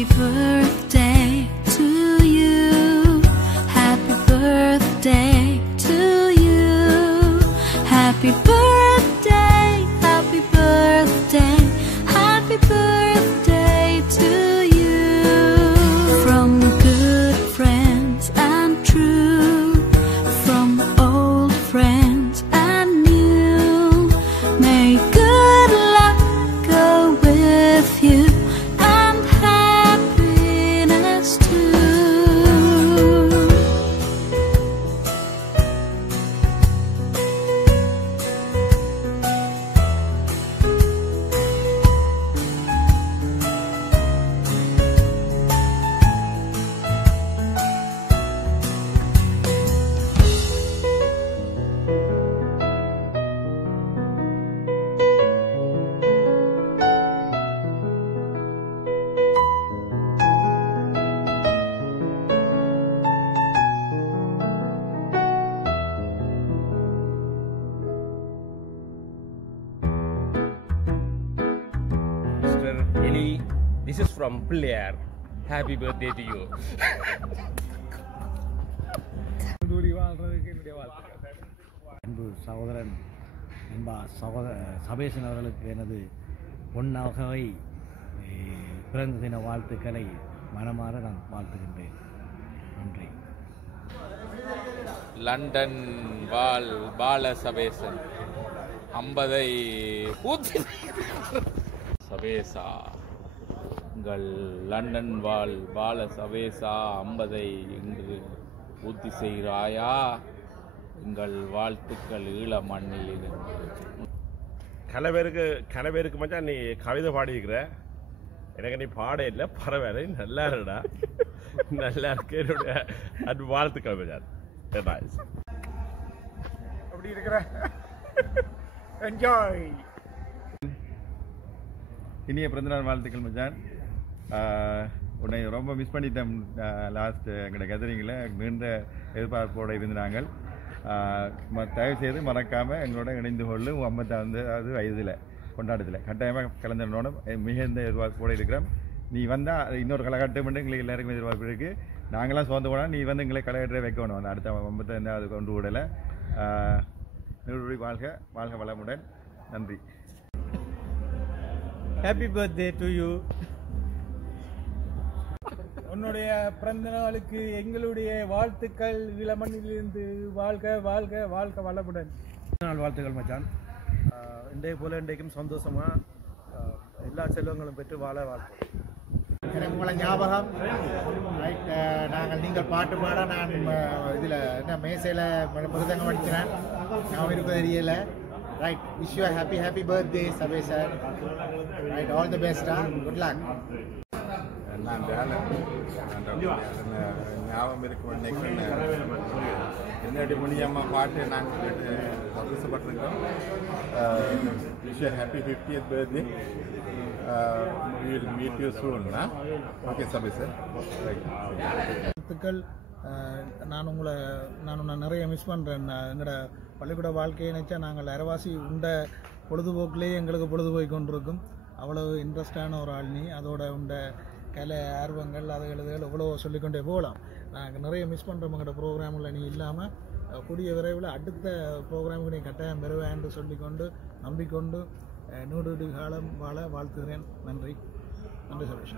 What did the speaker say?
Happy birthday to you. Happy birthday to you. Happy birthday, happy birthday, happy birthday to you. From good friends and true, from old friends and new, may good luck go with you. Eli, this is from Blair. Happy birthday to you. அன்பு சகோதரன் அன்பா சபேசன் அவர்களுக்கு எனது பொன்னாகவை பிறந்த தின வாழ்த்துக்களை மனமாற நான் வாழ்த்துகின்றேன். நன்றி. லண்டன் பால சபேசன் 50 பூர்த்தி சபேசா உங்கள் லண்டன் பால சபேசா 50 இன்று பூர்த்தி செய்கிறாயா? உங்கள் வாழ்த்துக்கள் ஈழ மண்ணில் இருந்து. கனவேருக்கு மச்சான் நீ கவிதை பாடியிருக்கிற. எனக்கு நீ பாட இல்லை, பரவாயில்ல, நல்லா இருடா, நல்லா இருக்கு. என்னுடைய அன்பு வாழ்த்துக்கள் மச்சான். அப்படி இருக்கிற என்ஜாய். இனிய பிறந்தநாள் வாழ்த்துக்கள் மச்சான். உன்னை ரொம்ப மிஸ் பண்ணிட்டேன். லாஸ்ட் எங்களோட கேதரிங்கில் நீண்ட எதிர்பார்ப்போடு இருந்தாங்க. தயவு செய்து மறக்காமல் எங்களோட இணைந்து கொள்ளு. 50வது வயதில் கொண்டாட்டத்தில் கட்டாயமாக கலந்துடனோட மிகுந்த எதிர்பார்ப்போடு இருக்கிறோம். நீ வந்தால் இன்னொரு கலகட்டம் பண்ணி எங்களுக்கு எல்லாருக்கும் எதிர்பார்ப்பு இருக்குது. நாங்களாம் சோர்ந்து போனால் நீ வந்து எங்களை கலகட்டே வைக்க வேணும். அந்த அடுத்த 55வது கொண்டு விடலை. நீடுழி வாழ்க, வாழ்க வளமுடன். நன்றி. Happy birthday to you. உன்னுடைய பிறந்த நாளுக்கு எங்களுடைய வாழ்த்துக்கள். இளமண்ணிலிருந்து வாழ்க வாழ்க வாழ்க வளமுடன். நாள் வாழ்த்துக்கள் மச்சான். இன்றைய போல இன்றைக்கும் சந்தோஷமாக எல்லா செல்வங்களும் பெற்று வாழ வாழ்த்துக்கள். எனக்கு உங்களை ஞாபகம். ரைட், நீங்கள் பாட்டு பாட நான் இதில் என்ன மேசையில் மிருதங்கம் அடிக்கிறேன். ஞாபகம் இருக்க தெரியல. Right, wish you happy birthday சபே sir. Right, all the best. Good luck. நான் ஞாபகம் இருக்கும் என்னடி மணியம்மா பாட்டு நாங்கள் கேட்டு சந்தோஷப்பட்டிருக்கோம். Wish you happy 50th birthday. We will meet you soon. Okay, Sabi sir. வாழ்த்துக்கள். நான் உன்னை நிறைய மிஸ் பண்ணுறேன். எங்களோட பள்ளிக்கூட வாழ்க்கையை நினச்சா நாங்கள் அரைவாசி உண்ட பொழுதுபோக்கிலேயே எங்களுக்கு பொழுதுபோய் கொண்டிருக்கும். அவ்வளோ இன்ட்ரெஸ்டான ஒரு ஆள் நீ. அதோட உண்ட கலை ஆர்வங்கள் அதுகள் எவ்வளோ சொல்லிக்கொண்டே போகலாம். நாங்கள் நிறைய மிஸ் பண்ணுறோம். எங்களோட ப்ரோக்ராமில் நீ இல்லாமல் கூடிய விரைவில் அடுத்த ப்ரோக்ராமுக்கு நீ கட்டாயம் பெறுவேன் என்று சொல்லிக்கொண்டு நம்பிக்கொண்டு 100 காலம் வாழ வாழ்த்துகிறேன். நன்றி. நன்றி சபேஷ்.